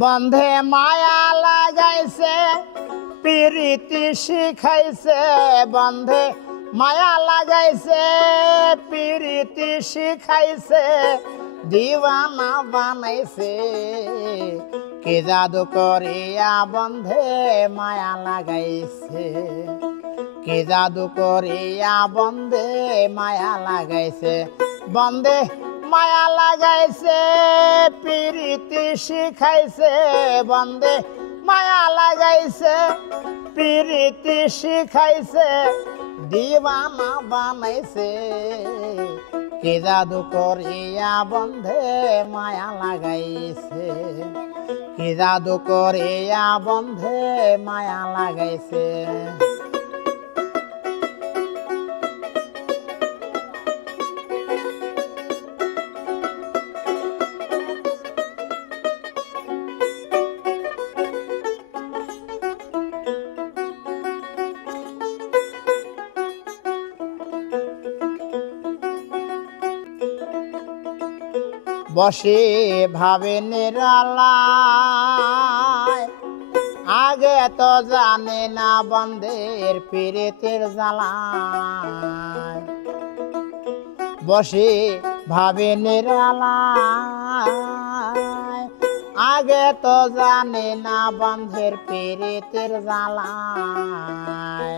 বন্ধে মায়া লাগাইছে প্রীতি শিখাইছে বন্ধে মায়া লাগাইছে প্রীতি শিখাইছে দিওয়ানা বানাইছে কে জাদু করিয়া বন্ধে মায়া লাগাইছে কে জাদু করিয়া বন্ধে মায়া লাগাইছে বন্ধে মায়া লাগাইছে প্রীতি শিখাইছে বন্ধে মায়া লাগাইছে প্রীতি শিখাইছে দিওয়ানা বানাইছে কে জাদু করিয়া বন্ধে মায়া লাগাইছে কে জাদু করিয়া বন্ধে মায়া লাগাইছে বসে ভাবে নিরালায় আগে তো জানে না বন্ধের পীড়িতের জ্বালায় বসে ভাবে নিরালায় আগে তো জানে না বন্ধের পীড়িতের জ্বালায়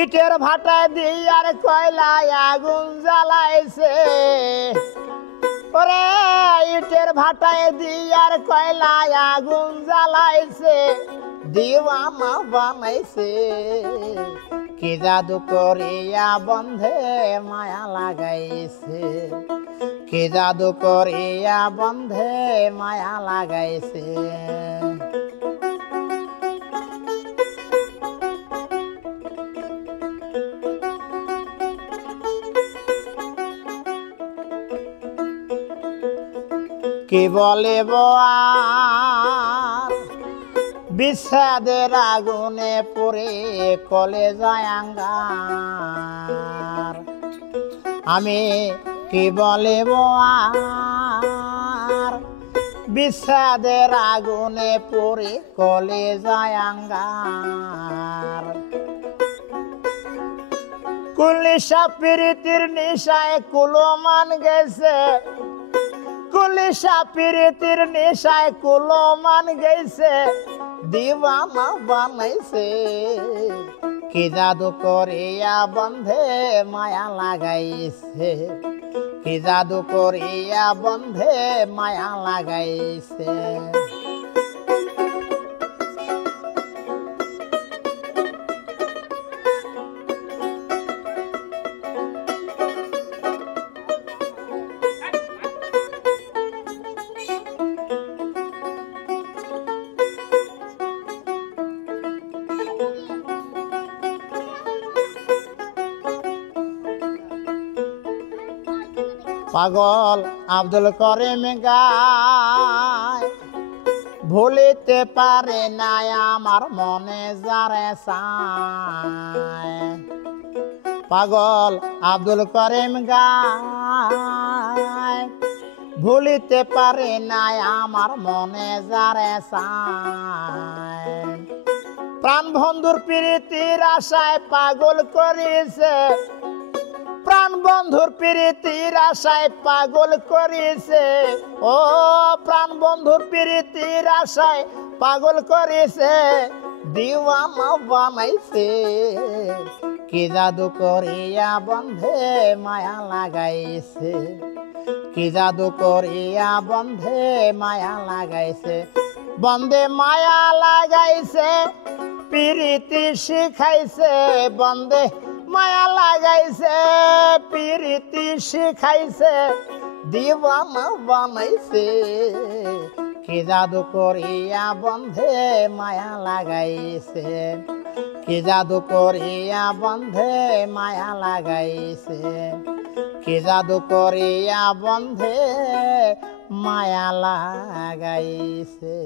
ইটের ভাটায় দিয়ার কয়লায় আগুন জ্বালাইছে ওরে ইটের ভাটায় দিয়ার কয়লায় আগুন জ্বালাইছে দিওয়ানা বানাইছে কি জাদু করিয়া বন্ধে মায়া লাগাইছে কি জাদু করিয়া বন্ধে মায়া লাগাইছে কি বলে আর বিষাদের আগুনে পড়ে কলেজায় আঙ্গার আমি কি বলে আর বিষাদের আগুনে পড়ে কলেজায় আঙ্গার কুলিশা প্রীতির নিশায় কুলমান গেছে কুলিশা প্রীতির নেশায় কুলমান গেছে দিওয়ানা বানাইছে কি জাদু করিয়া বন্ধে মায়া লাগাইছে কি জাদু করিয়া বন্ধে মায়া লাগাইছে পাগল আব্দুল করিম গায় ভুলিতে পারে না আমার মনে যারে চায় পাগল আব্দুল করিম গায় ভুলিতে পারে না আমার মনে যারে চায় প্রাণ বন্ধুর প্রীতির আশায় পাগল করেছে প্রাণ বন্ধুর প্রীতির আশায় পাগল করেছে ও প্রাণ বন্ধুর প্রীতির আশায় পাগল করেছে দিওয়ানা বানাইছে কি জাদু করিয়া বন্ধে মায়া লাগাইছে কি জাদু করিয়া বন্ধে মায়া লাগাইছে বন্ধে মায়া লাগাইছে প্রীতি শিখাইছে বন্ধে মায়া লাগাইছে প্রীতি শিখাইছে দিওয়ানা বানাইছে কি জাদু করিয়া বন্ধে মায়া লাগাইছে কি জাদু করিয়া বন্ধে মায়া লাগাইছে কি জাদু করিয়া বন্ধে মায়া লাগাইছে।